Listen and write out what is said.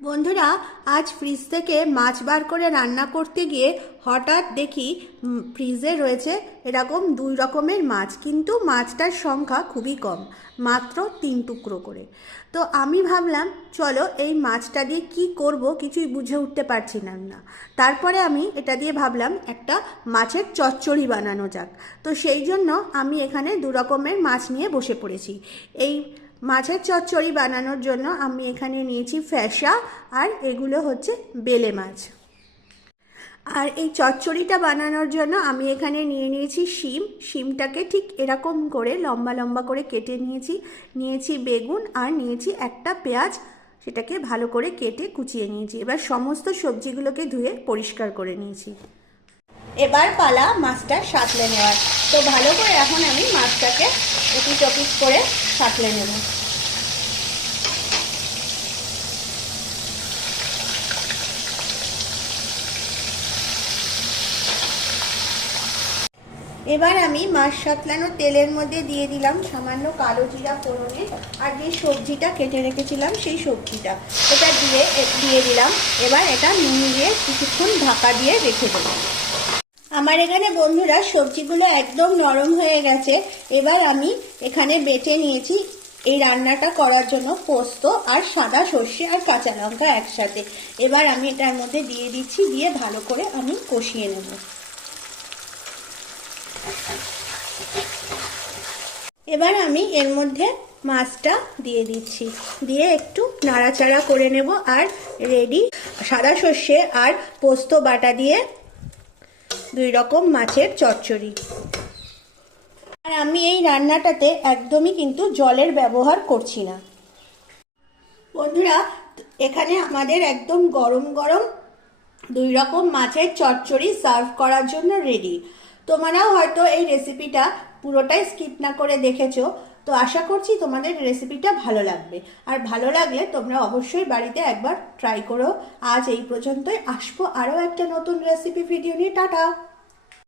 বন্ধুরা, আজ ফ্রিজ থেকে মাছ বার করে রান্না করতে গিয়ে হঠাৎ দেখি ফ্রিজে রয়েছে এরকম দুই রকমের মাছ, কিন্তু মাছটার সংখ্যা খুবই কম, মাত্র তিন টুকরো করে। তো আমি ভাবলাম, চলো এই মাছটা দিয়ে কি করব কিছুই বুঝে উঠতে পারছিলাম না। তারপরে আমি এটা দিয়ে ভাবলাম, একটা মাছের চচ্চড়ি বানানো যাক। তো সেই জন্য আমি এখানে দু রকমের মাছ নিয়ে বসে পড়েছি। এই মাছের চচ্চড়ি বানানোর জন্য আমি এখানে নিয়েছি ফ্যাসা, আর এগুলো হচ্ছে বেলে মাছ। আর এই চচ্চড়িটা বানানোর জন্য আমি এখানে নিয়ে নিয়েছি শিম। শিমটাকে ঠিক এরকম করে লম্বা লম্বা করে কেটে নিয়েছি। নিয়েছি বেগুন আর নিয়েছি একটা পেঁয়াজ, সেটাকে ভালো করে কেটে কুচিয়ে নিয়েছি। এবার সমস্ত সবজিগুলোকে ধুয়ে পরিষ্কার করে নিয়েছি। এবার পালা মাছটা সাঁতলে নেওয়ার। তো ভালো করে এখন আমি মাছটাকে এপিট ওপিট করে সাঁতলে নেব। এবার আমি মাছ সাতলানো তেলের মধ্যে দিয়ে দিলাম সামান্য কালো জিরা ফোড়নে আর যে সবজিটা কেটে রেখেছিলাম সেই সবজিটা। এটা দিয়ে দিয়ে দিলাম। এবার এটা নুন দিয়ে কিছুক্ষণ ঢাকা দিয়ে রেখে দেবো। আমার এখানে বন্ধুরা সবজিগুলো একদম নরম হয়ে গেছে। এবার আমি এখানে বেটে নিয়েছি এই রান্নাটা করার জন্য পোস্ত আর সাদা সর্ষে আর কাঁচা লঙ্কা একসাথে। এবার আমি এটার মধ্যে দিয়ে দিচ্ছি, দিয়ে ভালো করে আমি কষিয়ে নেব। এবার আমি এর মধ্যে মাছটা দিয়ে দিচ্ছি। দিয়ে একটু নাড়াচাড়া করে নেব আর রেডি সাদা সর্ষে আর পোস্ত বাটা দিয়ে দুই রকম মাছের চচ্চড়ি। আর আমি এই রান্নাটাতে একদমই কিন্তু জলের ব্যবহার করছি না। বন্ধুরা, এখানে আমাদের একদম গরম গরম দুই রকম মাছের চচ্চড়ি সার্ভ করার জন্য রেডি। তোমরাও হয়তো এই রেসিপিটা পুরোটাই স্কিপ না করে দেখেছ। তো আশা করছি তোমাদের রেসিপিটা ভালো লাগবে। আর ভালো লাগলে তোমরা অবশ্যই বাড়িতে একবার ট্রাই করো। আজ এই পর্যন্তই। আসব আরও একটা নতুন রেসিপি ভিডিও নিয়ে। টাটা!